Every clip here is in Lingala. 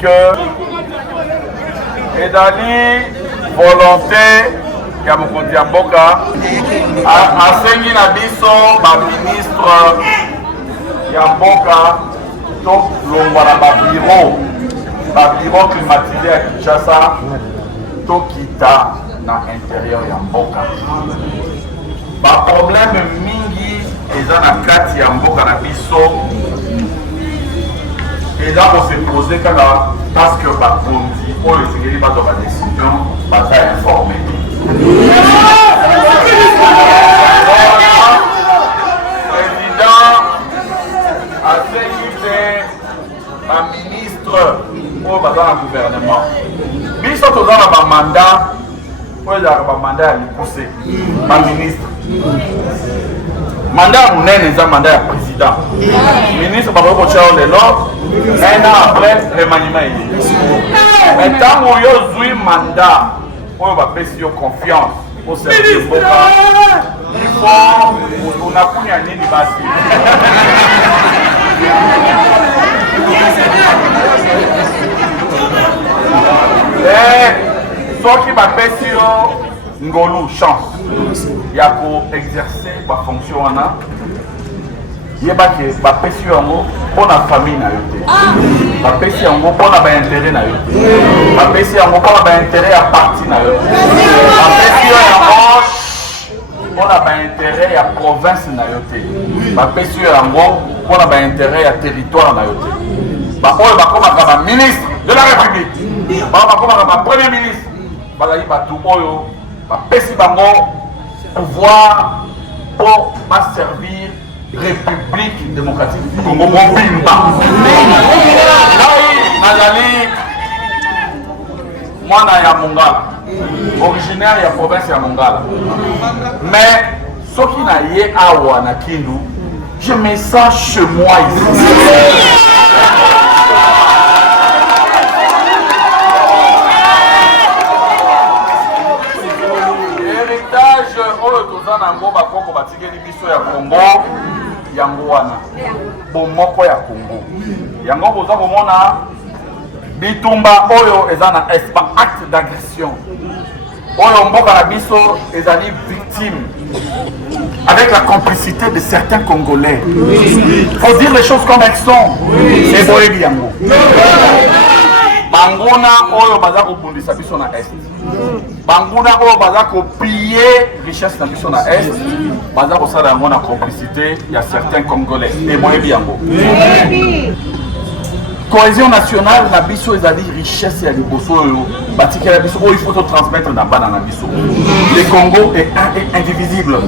que ezali volonté ya mokonzi ya mboka asengi na biso baministre ya mboka tolongwa na babiro climatisé ya Kinshasa tokita na intérieur ya mboka. Baproblème mingi eza na kati ya mboka na biso eza kosepose kaka parce que bakonzi oyo esengeli bazwa badécision baza informé. Président asengi mpe baministre oyo baza na gouvernement. Biso toza na bamandat oyo ezalaka bamandat ya likuse baministre. Mandat monene eza mandat ya président. Ministre bakoki kotia lelo un an après remaniement eli. Mais ntango oyo ozwi mandat oyo bapesi yo confiance oservir mboka ifo unakunya nini basi soki bapesi yo ngolu chance ya koexercer bafonction wana yebaki bapesi yo yango mpona famille na yo te, bapesi yango mpona baintérêt na yo te, bapesi yango mpona baintérêt ya parti na yo te, bapesi yo yango mpona baintérêt ya province na yo te, bapesi yo yango mpona baintérêt ya territoire na yo te. Baoyo bakomaka baministre de la république, bao bakomaka bapremier ministre, bazali bato oyo bapesi bango pouvoir mpo baservir République démocratique du Congo mobimba. Ngai nazali mwana ya Mongala, originaire ya province ya Mongala. Mais soki na ye awa na Kindu, je me sens chez moi ici. Héritage oyo toza nango bakoko batikeli biso ya Congo yango wana bomoko ya Congo yango boza komona bitumba oyo eza na acte d'agression oyo mboka na biso ezali victime avec la complicité de certains Congolais. Faut dire les choses comme elles sont. C'est boyebi yango banguna oyo baza kobundisa biso na est, banguna oyo baza kopiller richesse na biso na est, baza kosala yango na complicité ya certains Congolais. Eboyebi yango cohésion nationale na biso ezali richesse ya liboso oyo batikela biso oyo il faut transmettre na bana na biso. Le Congo est indivisible.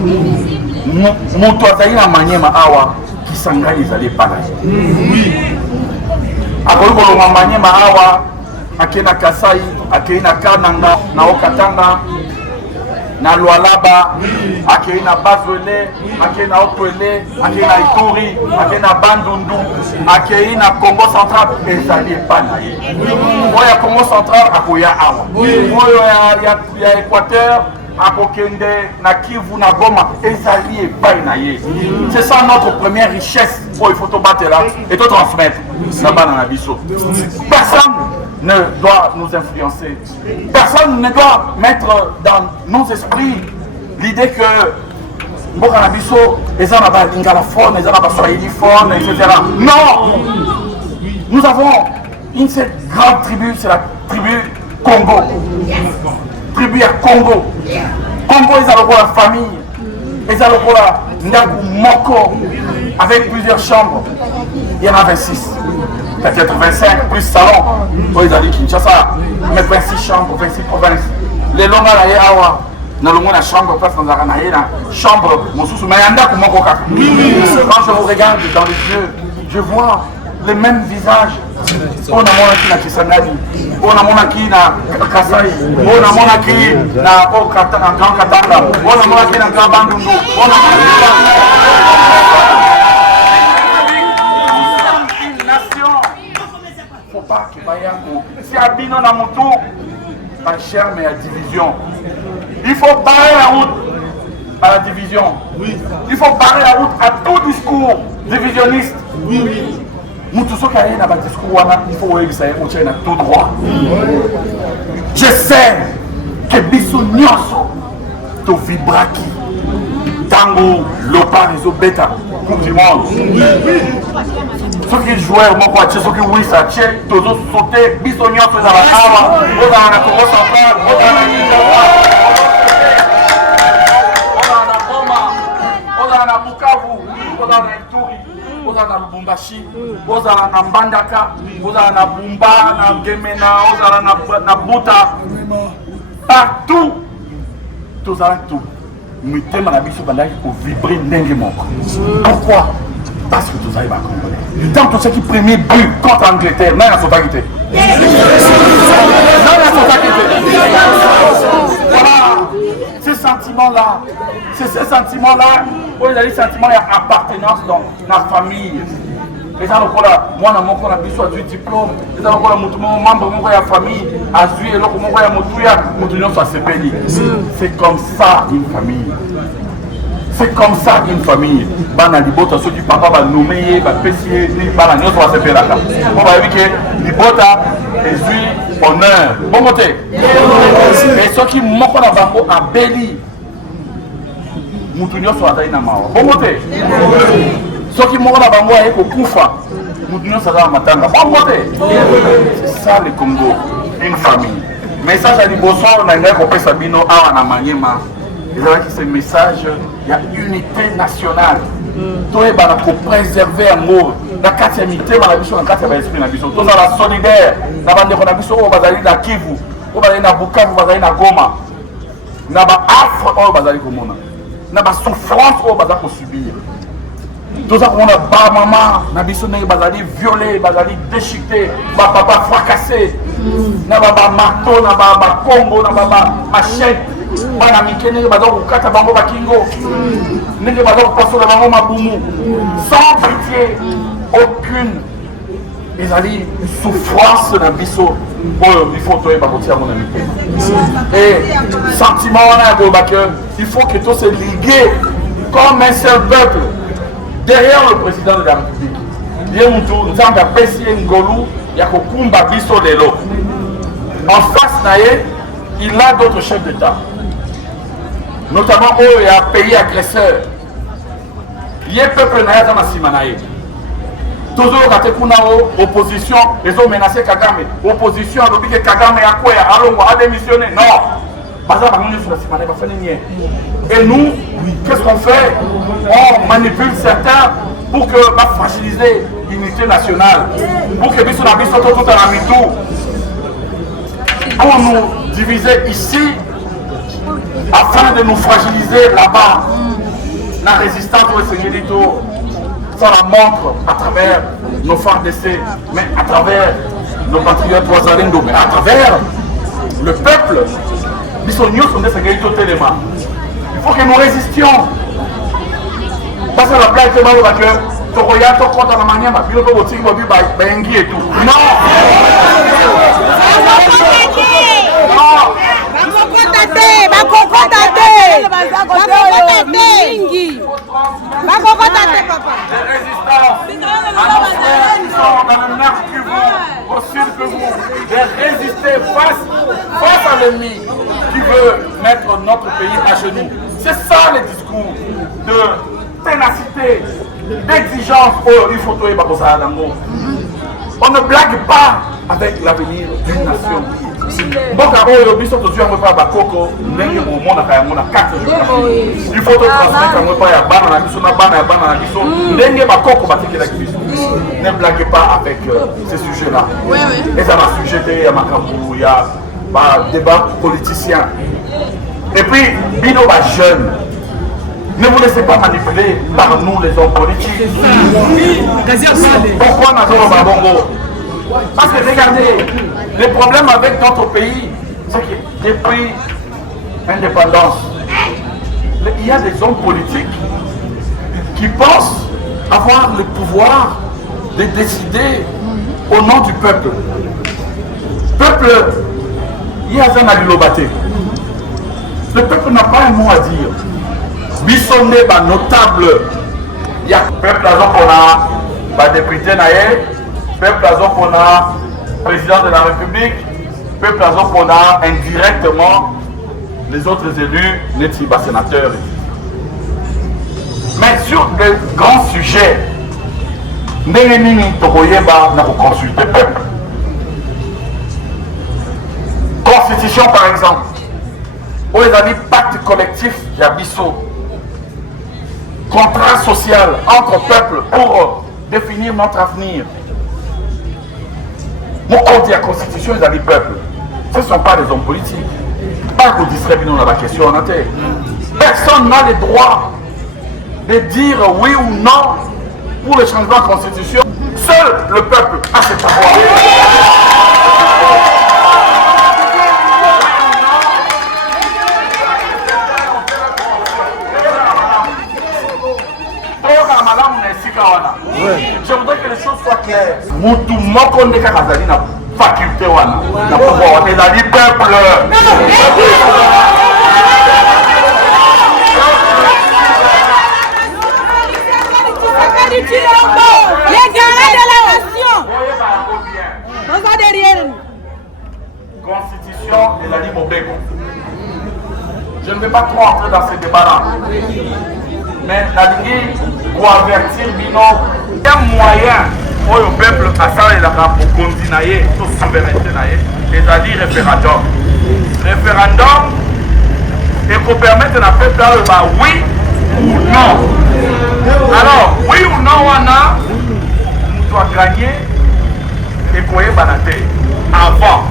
Moto azali na manyema awa kisangani ezali pana akoki kolonga manyema awa akei na Kasai, akei na Kananga, na Okatanga, na Lualaba, akei na Bazwele, akei na Otwele, akei na Ituri, akei na Bandundu, akei na Congo Central, ezali epana ye. Oyo ya Congo Central akoya awa. Oyo ya Équateur akokende na Kivu na Goma, ezali epai na ye. C'est ça notre première richesse. Il faut tout battre là et tout transmettre. Personne ne doit nous influencer. Personne ne doit mettre dans nos esprits l'idée que Bokanabiso, les Anaba Lingalaphone, les Anaba Swahiliphone, etc. Non! Nous avons une seule grande tribu, c'est la tribu Congo. Tribu à Congo. Congo, ils ont la famille. Ils ont la Ndagu Moko, avec plusieurs chambres. Il y en a 26. Peut-être 25 plus salon. Ils ont dit Kinshasa, mais 26 chambres, 26 provinces. Les longs à la Awa, dans le monde la chambre, parce qu'on a la chambre, mon sous mais quand je vous regarde dans les yeux, je vois le même visage. On a mon qui na Kisangani, on a mon qui na Kasai, on a mon qui na Grand Katanga, on a mon qui na Grand Bandundu, on a une nation. Faut pas que Bayango, si Abino na Moutou, pas cher mais à division. Il faut barrer la route à la division. Il faut barrer la route à tout discours divisionniste. mutu soki aye na badiscours wana il faut oyebisa ye otia na tout droit. Je sais que biso nyonso tovibraki ntango Léopard ezobeta coupe du monde. Soki joueur moko atie soki wis atie tozosaute biso nyonso ezala awa ozala na Congo central ozala na Kinshasa ozala na Goma ozala na Bukavu ozala na Ituri ozala na Lubumbashi ozala na Mbandaka ozala na Bumba na Gemena ozala na Buta partout tozala tout mitema na biso bandaki kovibrer ndenge moko. Pourquoi? Parce que tous arrivent à Congolais. Dans tout ce qui premier but contre l'Angleterre, non, il y a son quitté. Voilà, ces sentiments-là, c'est ces sentiments-là, où il y a des sentiments d'appartenance dans la famille. Les gens, moi, dans mon corps, on a besoin du diplôme. Les gens, on a membre de la famille, à Zui, et l'autre, on a mon soit CPI. C'est comme ça une famille. C'est comme ça une famille. Bana libota so du papa va nommer va pesier ni bana nyo so va se faire là. On va dire que libota est honneur. Bon côté. Et ceux qui moko na bango a beli. Mutu nyo so atai na mawa. Bon côté. Ceux qui moko na bango a ko kufa. Mutu nyo so za matanga. Bon côté. C'est ça le Congo, une famille. Message à liboso na ngai ko pesa bino awa na Manyema. Ce message, il y a unité nationale. Tout est pour préserver l'amour. La quatrièmité, on a vu sur la quatrième esprit, tout ça la solidaire. La bande qu'on a vu sur Bazali na Kivu, on va aller na Bukavu, on va aller na Goma. Na ba affre, on va aller comme on na ba souffrance, on va aller subir. Tout ça qu'on a ba maman, na biso na Bazali violé, Bazali déchiqueté, ba papa fracassé. Na ba marteau, na ba combo, na ba machette. Bana mikene bazo kukata bango bakingo nenge bazo pasola bango mabumu sans pitié aucune ezali souffrance na biso oyo il faut toye bakotia mon ami et sentiment wana ya que il faut que tous se liguer comme un seul peuple derrière le président de la République ye mutu nzambe apesi ye ngolu ya kokumba biso lelo en face na ye il a d'autres chefs d'État notamment il y a un pays agresseur. Il y a un peuple qui a été toujours opposition, ils ont menacé Kagame. Opposition, ils ont dit que Kagame a démissionné. Non. Et nous, qu'est-ce qu'on fait? On manipule certains pour que fragiliser l'unité nationale. Pour que Bissou tout à la mitou. Pour nous diviser ici. Afin de nous fragiliser là-bas, la résistance au Sénégalito, ça la montre à travers nos phares d'essai, mais à travers nos patriotes Ouazalendo, mais à travers le peuple. Il faut que nous résistions. Parce que la blague est mal que tu regardes ton compte à la manière, tu vas et tout. Non! De résister face à l'ennemi qui veut mettre notre pays à genoux. C'est ça le discours de ténacité, d'exigence. Oh, il faut trouver Bakosa Dango. On ne blague pas avec l'avenir d'une nation. Mboka oyo biso tozwi yango pa bakoko ndenge momona ka yango na 4 jours. Il faut transmettre yango pa ya bana na biso na bana ya bana na biso ndenge bakoko batikelaki biso. Ne blaguez pas avec ces sujets-là. Et ça va sujeter ya makambo ya débat politicien. Et puis bino ba jeune. Ne vous laissez pas manipuler par nous les hommes politiques. Pourquoi nous avons bongo? Parce que regardez, le problème avec notre pays, c'est que depuis l'indépendance, il y a des hommes politiques qui pensent avoir le pouvoir de décider au nom du peuple. Peuple, il y a un alilobate. Le peuple n'a pas un mot à dire. Bissonné, notable, il y a un peuple qu'on a député naïe. peuple azopona président de la République, peuple azopona indirectement les autres élus, les sénateurs. Mais sur de grands sujets, ndenge nini tokoyeba na consulter le peuple. Constitution par exemple, où ils ont dit pacte collectif Yabiso, contrat social entre peuples pour définir notre avenir. Mon compte la constitution, ils ont dit peuple. Ce ne sont pas des hommes politiques. Pas que vous distrayez dans la question en tête. Personne n'a le droit de dire oui ou non pour le changement de constitution. Seul le peuple a ce pouvoir. Je voudrais que les choses soient claires. Moutou moko ndeka kazali na faculté wana na pouvoir wana ezali peuple. Les garants de la nation. On va derrière nous. Constitution ezali mobeko. Je ne vais pas trop entrer dans ces débats-là. Mais nalingi pour avertir bino un moyen où le peuple a ça et la pour continuer toute souveraineté c'est-à-dire référendum. Référendum et pour permettre à peuple de oui ou non. Alors oui ou non on a nous doit gagner et pour y banater avant.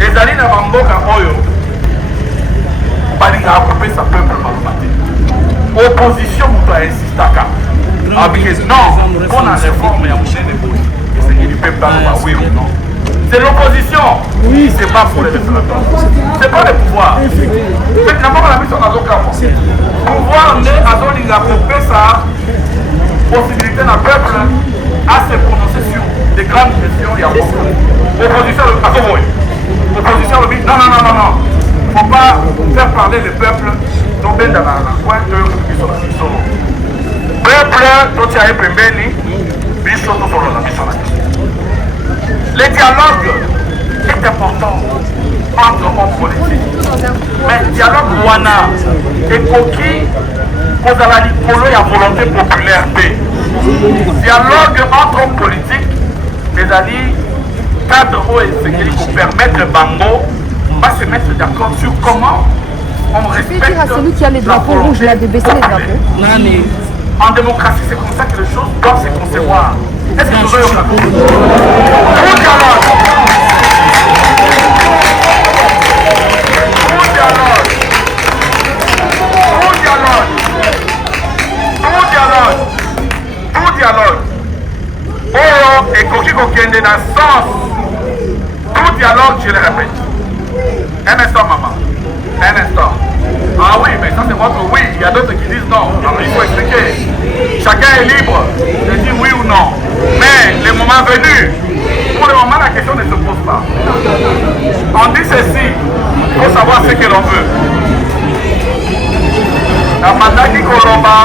Et d'aller dans Mboka Oyo, balinga a coupé sa peuple malmaté. Opposition vous doit insister à non, qu'on a réforme et acheter des bouts. Et c'est qu'il peut pas oui ou non. C'est l'opposition. Oui, c'est pas pour les référendums. C'est pas le pouvoir. C'est d'abord la mission dans le cas. Pouvoir n'est à zone il a coupé sa possibilité d'un peuple à se prononcer sur des grandes questions. Il y a beaucoup. Opposition, opposition, non. Faut pas faire parler le peuple tomber dans la coin de Bissolo. Peuple, tout y a pembeni, Bissolo solo la Bissolo. Le dialogue est important entre hommes politiques. Mais le dialogue wana est coquille pour la likolo et la volonté populaire B. Dialogue entre hommes politiques, les alliés, cadre haut et sécurité pour permettre Bango va se mettre d'accord sur comment on respecte celui qui a les drapeaux rouges, là, de baisser les drapeaux. En démocratie, c'est comme ça que les choses doivent se concevoir. Est-ce que vous voyez tout dialogue. Oh, et Koki Kokende dans le sens. Tout dialogue, je le répète. Un instant, maman. Un instant. Ah oui, mais ça c'est votre oui. Il y a d'autres qui disent non. Alors il faut expliquer. Chacun est libre de dire oui ou non. Mais le moment venu, pour le moment la question ne se pose pas. On dit ceci, il faut savoir ce que l'on veut. La Mandaki Kolomba,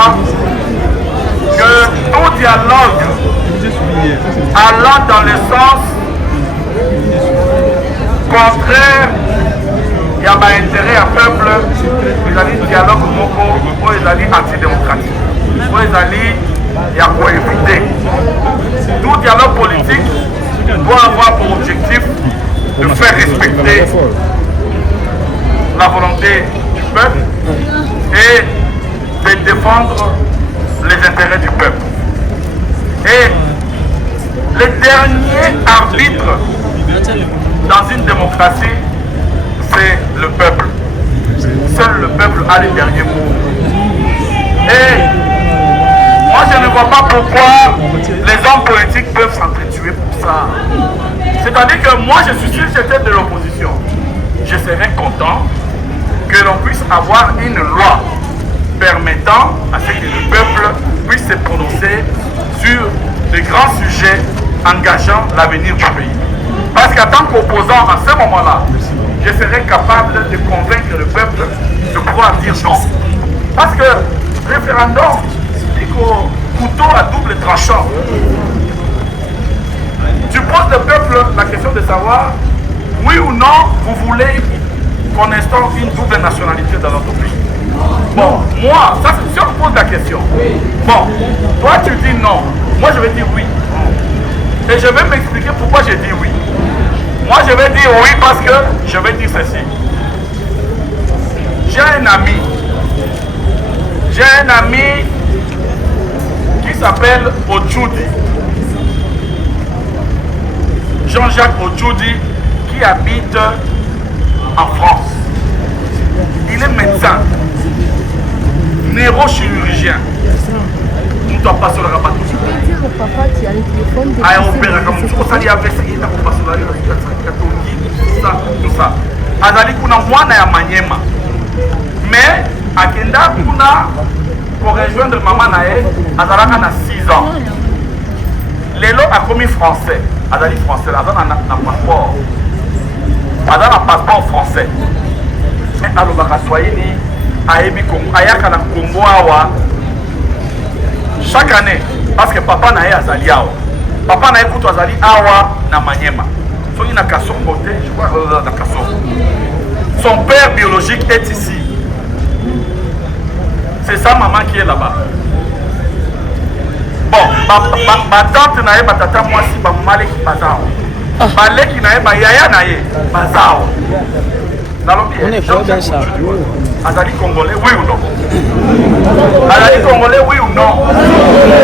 que tout dialogue allant dans le sens contraire. Il y a un intérêt à peuple, ils ont dialogue moko, ils ont antidémocratique. Ils ont quoi éviter. Tout dialogue politique doit avoir pour objectif de faire respecter la volonté du peuple et de défendre les intérêts du peuple. Et le dernier arbitre dans une démocratie, c'est le peuple. Seul le peuple a les derniers mots. Et moi je ne vois pas pourquoi les hommes politiques peuvent s'entretuer pour ça. C'est-à-dire que moi je suis sûr que j'étais de l'opposition. Je serais content que l'on puisse avoir une loi permettant à ce que le peuple puisse se prononcer sur de grands sujets engageant l'avenir du pays. Parce qu'en tant qu'opposant à ce moment-là, je serais capable de convaincre le peuple de pouvoir dire non. Parce que référendum, c'est qu'au couteau à double tranchant. Tu poses le peuple la question de savoir, oui ou non, vous voulez qu'on instaure une double nationalité dans notre pays. Bon, moi, ça, si on pose la question, bon, toi tu dis non, moi je vais dire oui. Et je vais m'expliquer pourquoi j'ai dit oui. Moi je vais dire oui parce que je vais dire ceci. J'ai un ami qui s'appelle Odjoudi. Jean-Jacques Odjoudi qui habite en France. Il est médecin, neurochirurgien. Nous ne doit pas se le rabattre. Tu peux dire au papa qui a le téléphone de tout ça. Azali kuna mwana ya Manyema. Mais akenda kuna pour rejoindre maman nae, azalaka na 6 ans. Lelo a commis français. Azali français, azali na passeport. Azali na passeport français. Mais alobaka Swahili, ayebi Congo, ayaka na Congo awa. Chaque année, parce que papa nae azali awa. Papa nae kutu azali awa na Manyema. Soki na Kasongo te, je crois na Kasongo. Son père biologique est ici. C'est sa maman qui est là-bas. Bon, ma tante nae batata mwasi ba maleki bazao. Baleki nae ba yaya nae bazao. On est fort dans ça. Azali Congolais, oui ou non? Azali Congolais, oui ou non?